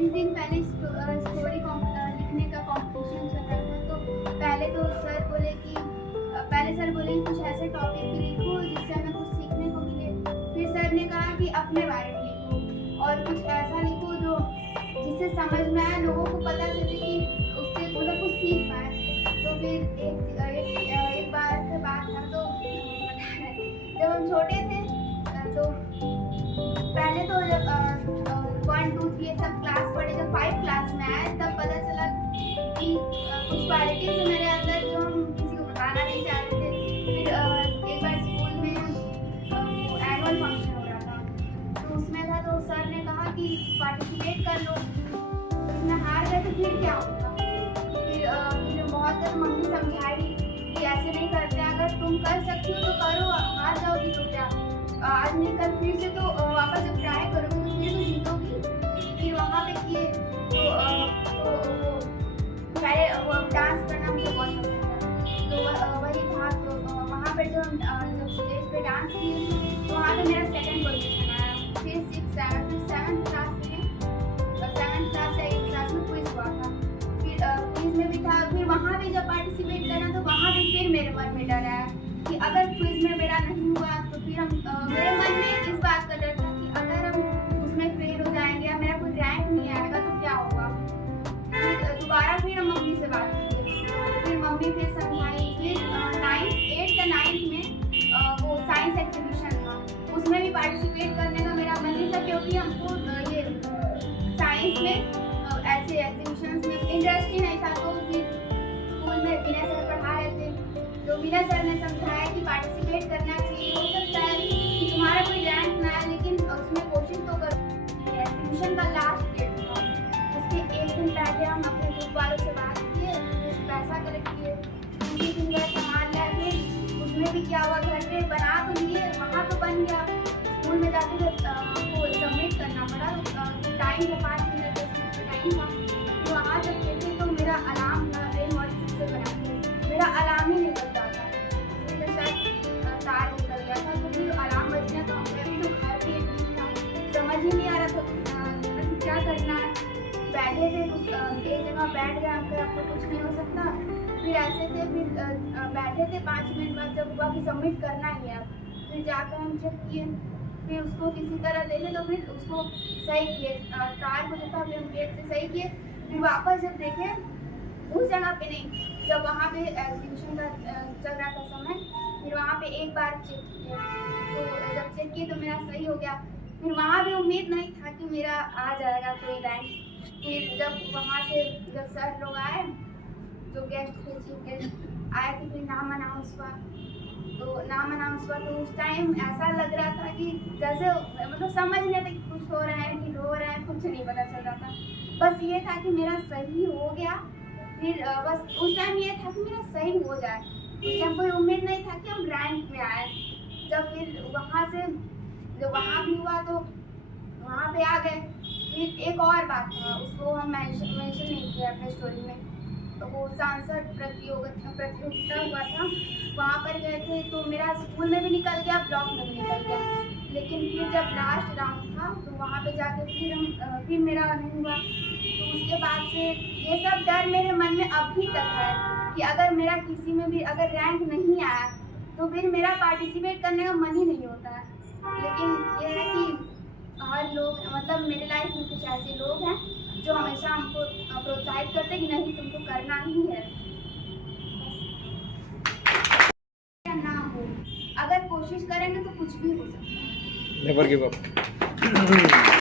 जिस दिन पहले स्टोरी लिखने का कंपटीशन चल रहा था, तो पहले तो सर बोले कि कुछ ऐसे टॉपिक पे लिखो जिससे हमें कुछ सीखने को मिले। फिर सर ने कहा कि अपने बारे में लिखो और कुछ ऐसा लिखो जो जिससे समझ में आए, लोगों को पता चले कि उससे मतलब कुछ सीख पाए। तो फिर एक बार की बात था, तो जब हम छोटे थे तो पहले तो जब 1 2 3 सब क्लास पढ़े, जब 5 क्लास में आए तब पता चला कि कुछ क्वालिटीज है मेरे अंदर जो हम किसी को बताना नहीं चाहते थे। फिर एक बार स्कूल में एनुअल फंक्शन हो रहा था, तो उसमें था, तो सर ने कहा कि पार्टिसिपेट कर लो। उसमें हार गए तो फिर क्या होगा। फिर बहुत देर मम्मी समझाई कि ऐसे नहीं करते, अगर तुम कर सकती हो तो करो, हार जाओगी तो क्या, आज नहीं कल फिर से तो वापस जब ट्राई करोगे तो फिर तो जीतोगी। फिर वहाँ पे किए तो पहले वो डांस करना मुझे बहुत पसंद था, तो वही था। तो वहाँ पर जब स्टेज पे डांस किए तो वहाँ पे मेरा सेकंड पोजीशन आया। फिर 7th क्लास में 7th क्लास या 8th क्लास में क्विज हुआ था। फिर क्विज में भी था। फिर वहाँ भी जब पार्टिसिपेट करना तो वहाँ भी फिर मेरे मन में डर आया कि अगर क्विज में मेरा नहीं हुआ तो फिर हम मेरे मन में इस बात का डर था कि अगर हम उसमें फेल हो जाएंगे या मेरा कोई रैंक नहीं आएगा तो क्या होगा। फिर दोबारा फिर हम मम्मी से बात की, फिर मम्मी फिर समझाई। फिर 8th या 9th में वो साइंस एग्जीबिशन था, उसमें भी पार्टिसिपेट करने का मेरा मन नहीं था, क्योंकि हमको ये साइंस में ऐसे एग्जीबिशंस में इंटरेस्ट ही नहीं था। तो फिर स्कूल में विनय सर पढ़ा रहे थे, तो विनय सर ने समझाया कि पार्टिसिपेट करना चाहिए, हो सकता है कि तुम्हारा कोई रैंक ना आए लेकिन उसमें कोशिश तो करो। एग्जीबिशन का लास्ट डेट था, उसके एक दिन पहले हम अपने ग्रुप वालों से बात किए, कुछ पैसा कलेक्ट किए, उसी दिन गए सामान लाए। फिर उसमें भी क्या हुआ, घर पे बना तो लिए, वहाँ तो बन गया, स्कूल में जाके जब हमको सबमिट करना पड़ा तो टाइम था 5 मिनट 10 मिनट का टाइम था। तो वहाँ जब देखे तो मेरा अलार्म रेन वॉइस से बना मेरा अलार्म ही नहीं बजता था, इसलिए शायद तार निकल गया था। तो फिर अलार्म बजना तो अभी तो घर पे ठीक था, समझ ही नहीं आ रहा था क्या करना है। बैठे थे कुछ एक जगह बैठ गए, आपको कुछ नहीं हो सकता। फिर ऐसे थे, फिर बैठे थे 5 मिनट बाद जब हुआ कि सबमिट करना ही है, फिर जाकर हम चेक किए, फिर उसको किसी तरह देखे तो फिर उसको सही किए, तार को जो था फिर हम गेट से सही किए। फिर वापस जब देखे उस जगह पे नहीं, जब वहाँ पे एग्जीबिशन का चल रहा था समय, फिर वहाँ पे एक बार चेक किया, तो जब चेक किए तो मेरा सही हो गया। फिर वहाँ भी उम्मीद नहीं था कि मेरा आ जाएगा कोई रैंक। फिर जब वहाँ से जब सर लोग आए, जो गेस्ट थे, चीफ गेस्ट आए थे, फिर नाम अनाउंस हुआ, तो उस टाइम ऐसा लग रहा था कि जैसे मतलब समझ नहीं आता कि खुश हो रहे हैं कि रो रहे हैं, कुछ नहीं पता चल रहा था। बस ये था कि मेरा सही हो गया। फिर बस उस टाइम ये था कि मेरा सही हो जाए, उस टाइम कोई उम्मीद नहीं था कि हम रैंक में आए। जब फिर वहाँ से जब वहाँ भी हुआ तो वहाँ पे आ गए। फिर एक और बात था, उसको हम मेंशन नहीं किया अपने स्टोरी में, तो वो सांसद प्रतियोगिता हुआ था, वहाँ पर गए थे। तो मेरा स्कूल में भी निकल गया, ब्लॉक में भी निकल गया, लेकिन फिर जब लास्ट राउंड था तो वहाँ पे जाके फिर मेरा नहीं हुआ। तो उसके बाद से ये सब डर मेरे मन में अभी तक है कि अगर मेरा किसी में भी अगर रैंक नहीं आया तो फिर मेरा पार्टिसिपेट करने का मन ही नहीं होता है। लेकिन ये है कि हर लोग मतलब मेरे लाइफ में कुछ ऐसे लोग हैं जो हमेशा हमको प्रोत्साहित करते कि नहीं तुमको करना ही है, या ना हो, अगर कोशिश करेंगे तो कुछ भी हो सकता है। Never give up.